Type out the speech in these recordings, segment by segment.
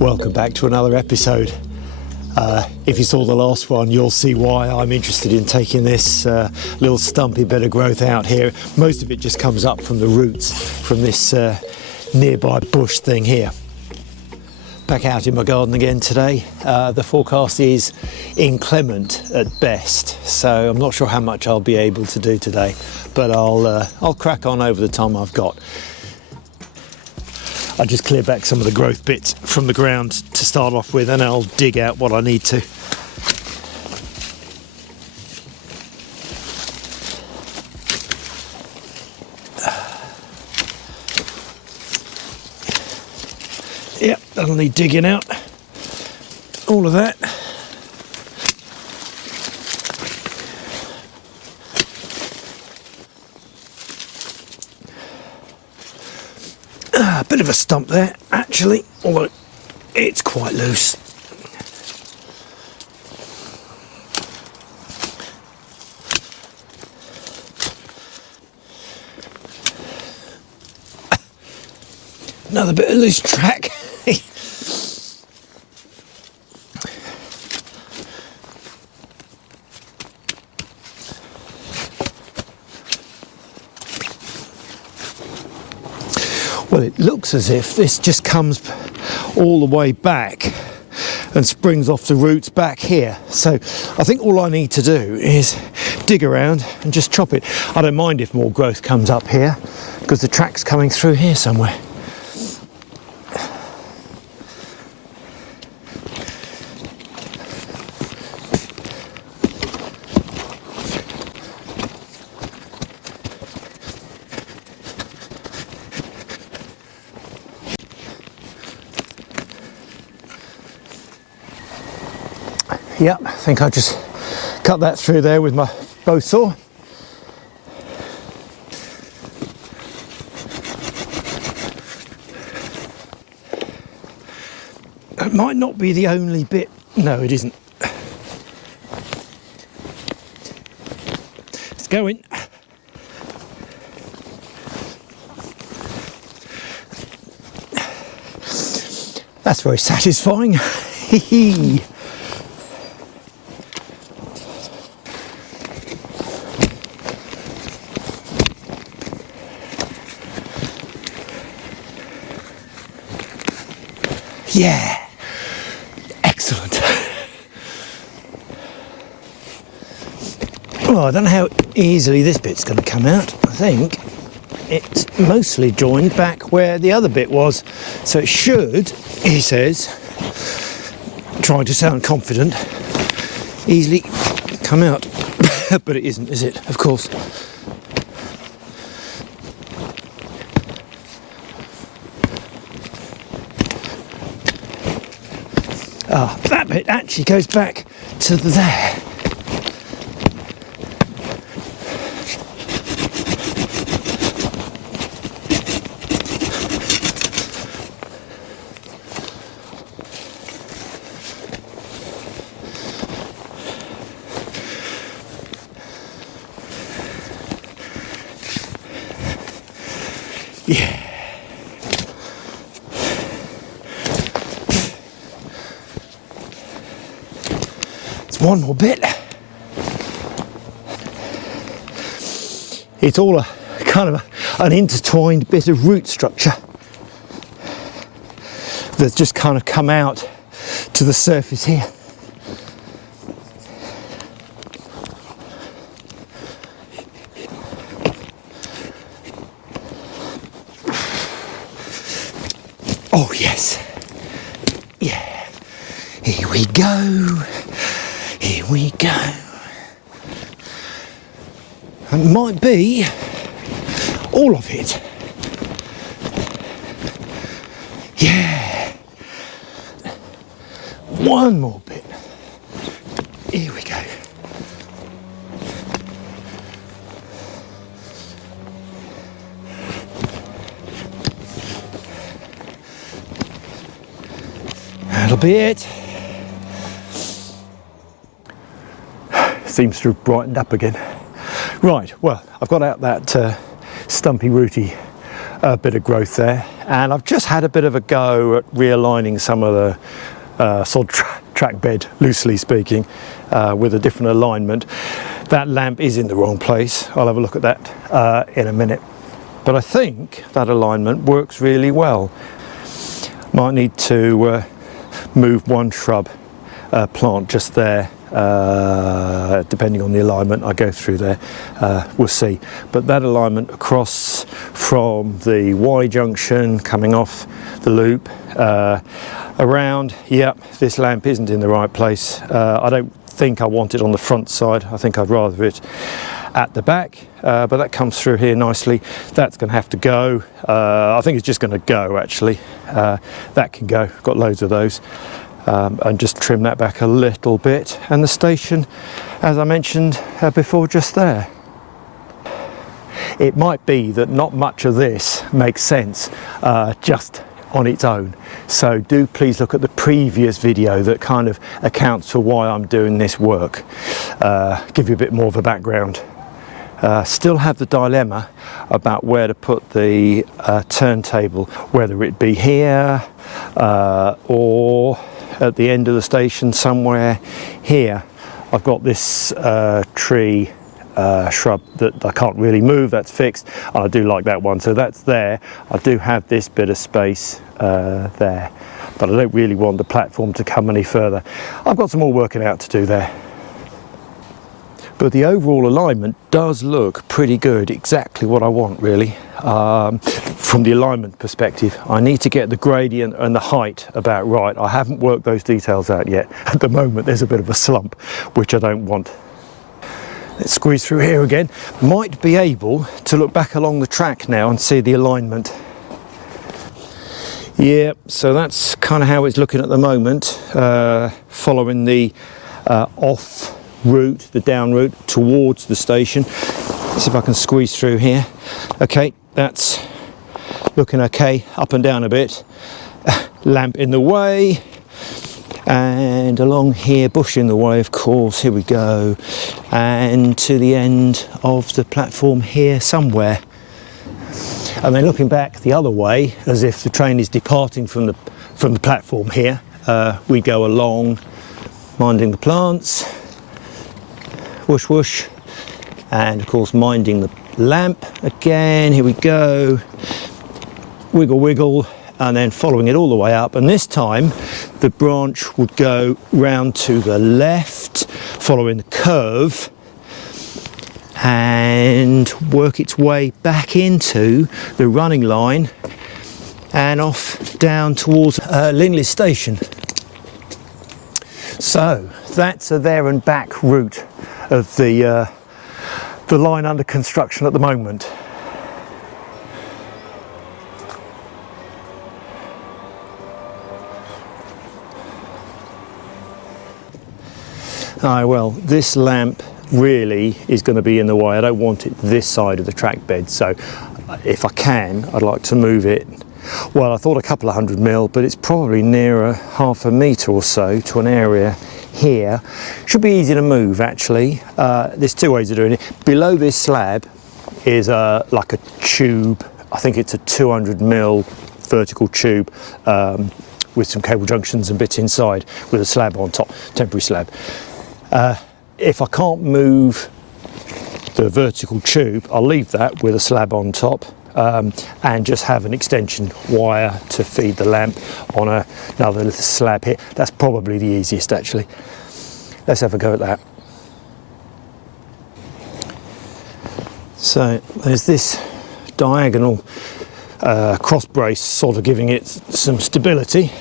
Welcome back to another episode. If you saw the last one, you'll see why I'm interested in taking this little stumpy bit of growth out here. Most of it just comes up from the roots from this nearby bush thing here. Back out in my garden again today. The forecast is inclement at best, so I'm not sure how much I'll be able to do today, but I'll crack on over the time I've got. I just clear back some of the growth bits from the ground to start off with, and I'll dig out what I need to. Yep, that'll need digging out. All of that. A bit of a stump there, actually, although it's quite loose. Another bit of loose track. Well, it looks as if this just comes all the way back and springs off the roots back here. So I think all I need to do is dig around and just chop it. I don't mind if more growth comes up here because the track's coming through here somewhere. Yep, I think I just cut that through there with my bow saw. It might not be the only bit. No, it isn't. It's going. That's very satisfying. Hee. Yeah, excellent. Well, I don't know how easily this bit's going to come out. I think it's mostly joined back where the other bit was. So it should, he says, trying to sound confident, easily come out. But it isn't, is it? Of course. Ah, that bit actually goes back to there. Yeah. One more bit. It's all a kind of an intertwined bit of root structure that's just kind of come out to the surface here. Oh yes, yeah, here we go. Here we go. It might be all of it. Yeah. One more bit. Here we go. That'll be it. Seems to have brightened up again. Right, well, I've got out that stumpy rooty a bit of growth there, and I've just had a bit of a go at realigning some of the sod track bed, loosely speaking, with a different alignment. That lamp is in the wrong place. I'll have a look at that in a minute, but I think that alignment works really well. Might need to move one shrub plant just there, depending on the alignment I go through there. We'll see, but that alignment across from the Y junction coming off the loop around, yep, this lamp isn't in the right place. I don't think I want it on the front side. I think I'd rather it at the back, but that comes through here nicely. That's going to have to go. I think it's just going to go, actually. That can go. Got loads of those. And just trim that back a little bit, and the station, as I mentioned before, just there. It might be that not much of this makes sense just on its own, so do please look at the previous video that kind of accounts for why I'm doing this work, give you a bit more of a background. Still have the dilemma about where to put the turntable, whether it be here or at the end of the station somewhere here. I've got this tree shrub that I can't really move, that's fixed, and I do like that one, so that's there. I do have this bit of space there, but I don't really want the platform to come any further. I've got some more working out to do there. But the overall alignment does look pretty good, exactly what I want really. From the alignment perspective, I need to get the gradient and the height about right. I haven't worked those details out yet. At the moment there's a bit of a slump, which I don't want. Let's squeeze through here again. Might be able to look back along the track now and see the alignment. Yeah, so that's kind of how it's looking at the moment, following the off route, the down route towards the station. Let's see if I can squeeze through here. Okay, that's looking okay, up and down a bit. Lamp in the way, and along here, bush in the way, of course. Here we go, and to the end of the platform here somewhere. And then looking back the other way, as if the train is departing from the platform here, we go along, minding the plants. Whoosh whoosh, and of course minding the lamp again. Here we go, wiggle wiggle, and then following it all the way up, and this time the branch would go round to the left following the curve and work its way back into the running line and off down towards Linleys station. So that's a there and back route of the line under construction at the moment. Well, this lamp really is going to be in the way. I don't want it this side of the track bed, so if I can, I'd like to move it. Well, I thought a couple of 100 mil, but it's probably nearer half a metre or so to an area here. Should be easy to move actually. There's two ways of doing it. Below this slab is like a tube. I think it's a 200 mil vertical tube with some cable junctions and bits inside with a slab on top, temporary slab. If I can't move the vertical tube, I'll leave that with a slab on top and just have an extension wire to feed the lamp on another little slab here. That's probably the easiest actually. Let's have a go at that. So there's this diagonal cross brace sort of giving it some stability,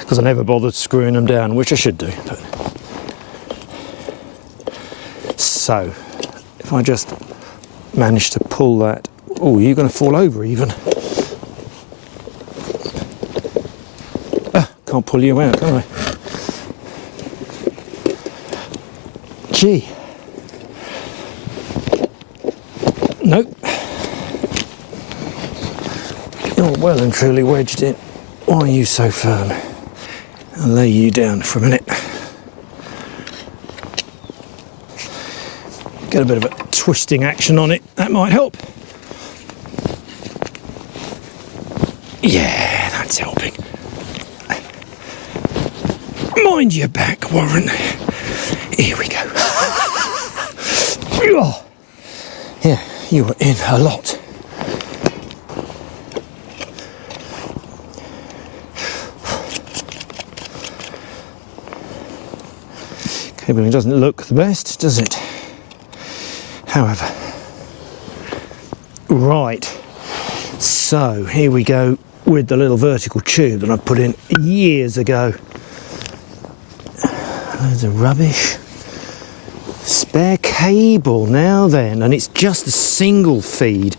because I never bothered screwing them down, which I should do. But. So if I just manage to pull that, oh, you're going to fall over even. Can't pull you out, can I? Gee. Nope. You're well and truly wedged in. Why are you so firm? I'll lay you down for a minute. Get a bit of a twisting action on it, that might help. Yeah, that's helping. Mind your back, Warren. Here we go. Oh. Yeah, you were in a lot. Cabling doesn't look the best, does it? However. Right, so here we go with the little vertical tube that I put in years ago. Loads of rubbish. Spare cable now then, and it's just a single feed.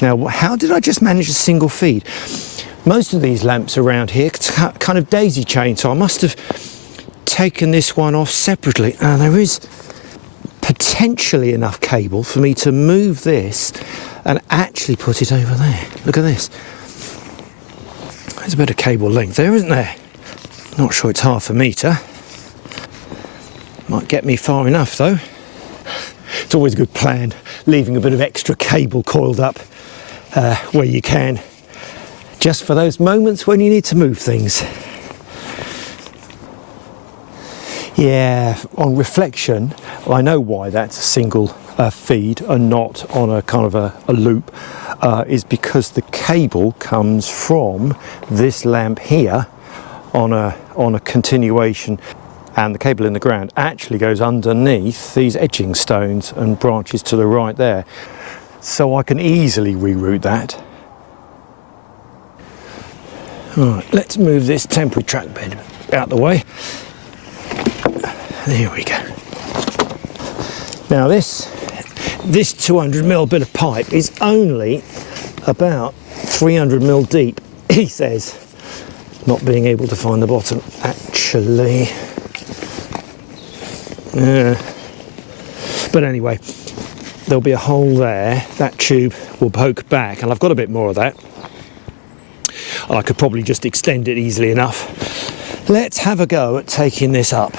Now, how did I just manage a single feed? Most of these lamps around here kind of daisy chain, so I must have taken this one off separately. And there is potentially enough cable for me to move this and actually put it over there. Look at this. There's a bit of cable length there, isn't there? Not sure it's half a metre. Might get me far enough though. It's always a good plan, leaving a bit of extra cable coiled up where you can, just for those moments when you need to move things. Yeah, on reflection, I know why that's a single feed and not on a kind of a loop, is because the cable comes from this lamp here on a continuation, and the cable in the ground actually goes underneath these edging stones and branches to the right there. So I can easily reroute that. Right, let's move this temporary track bed out the way. There we go. Now this 200mm bit of pipe is only about 300mm deep, he says, not being able to find the bottom actually. But anyway, there'll be a hole there, that tube will poke back, and I've got a bit more of that. I could probably just extend it easily enough. Let's have a go at taking this up.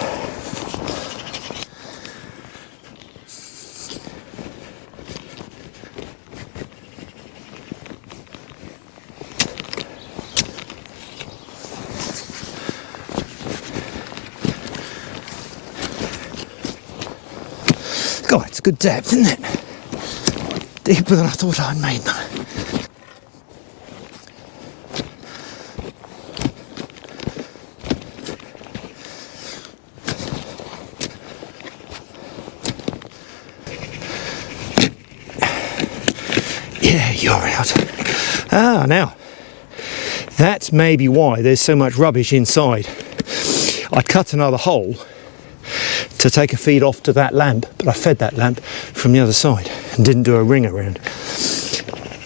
God, it's a good depth, isn't it? Deeper than I thought I'd made them. Yeah, you're out. Ah, now, that's maybe why there's so much rubbish inside. I cut another hole to take a feed off to that lamp, but I fed that lamp from the other side and didn't do a ring around.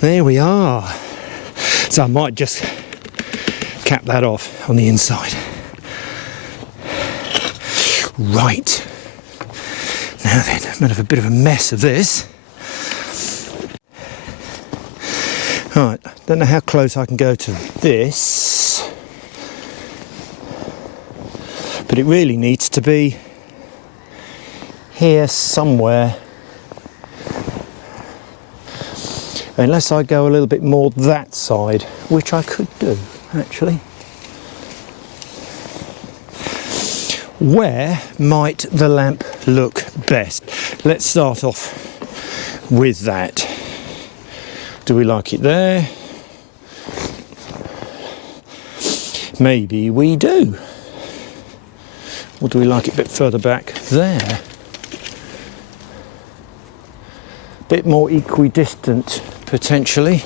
There we are. So I might just cap that off on the inside. Right. Now then, I'm gonna have a bit of a mess of this. Right, don't know how close I can go to this, but it really needs to be here somewhere, unless I go a little bit more that side, which I could do actually. Where might the lamp look best? Let's start off with that. Do we like it there? Maybe we do. Or do we like it a bit further back there? Bit more equidistant potentially,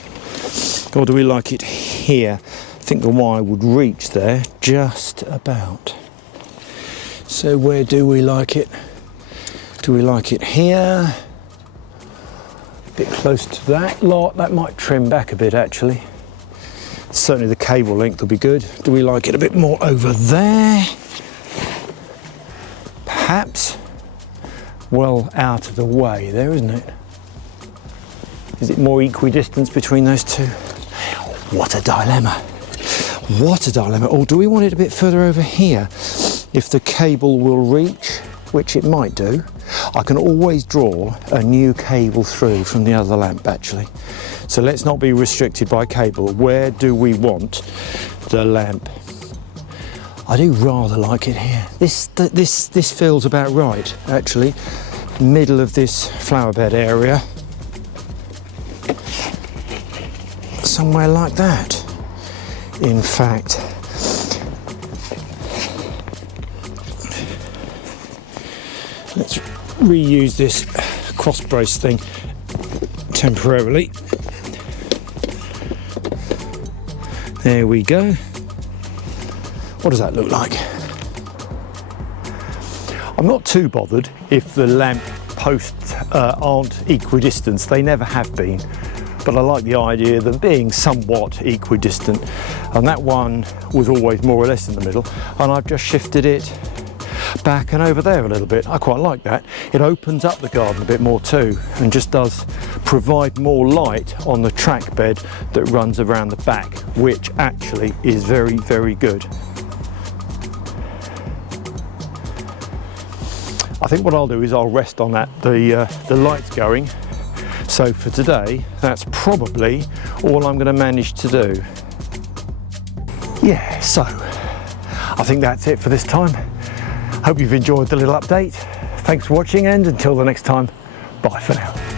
or do we like it here? I think the wire would reach there just about. So where do we like it? Do we like it here? A bit close to that lot. That might trim back a bit actually. Certainly the cable length will be good. Do we like it a bit more over there? Perhaps well out of the way there, isn't it? Is it more equidistance between those two? What a dilemma. What a dilemma. Or do we want it a bit further over here? If the cable will reach, which it might do, I can always draw a new cable through from the other lamp actually. So let's not be restricted by cable. Where do we want the lamp? I do rather like it here. This feels about right, actually. Middle of this flower bed area. Somewhere like that. In fact, let's reuse this cross brace thing temporarily. There we go. What does that look like? I'm not too bothered if the lamp posts aren't equidistant. They never have been, but I like the idea of them being somewhat equidistant, and that one was always more or less in the middle, and I've just shifted it back and over there a little bit. I quite like that. It opens up the garden a bit more too, and just does provide more light on the track bed that runs around the back, which actually is very, very good. I think what I'll do is I'll rest on that. The light's going, so for today that's probably all I'm going to manage to do. Yeah, so I think that's it for this time. Hope you've enjoyed the little update. Thanks for watching, and until the next time, bye for now.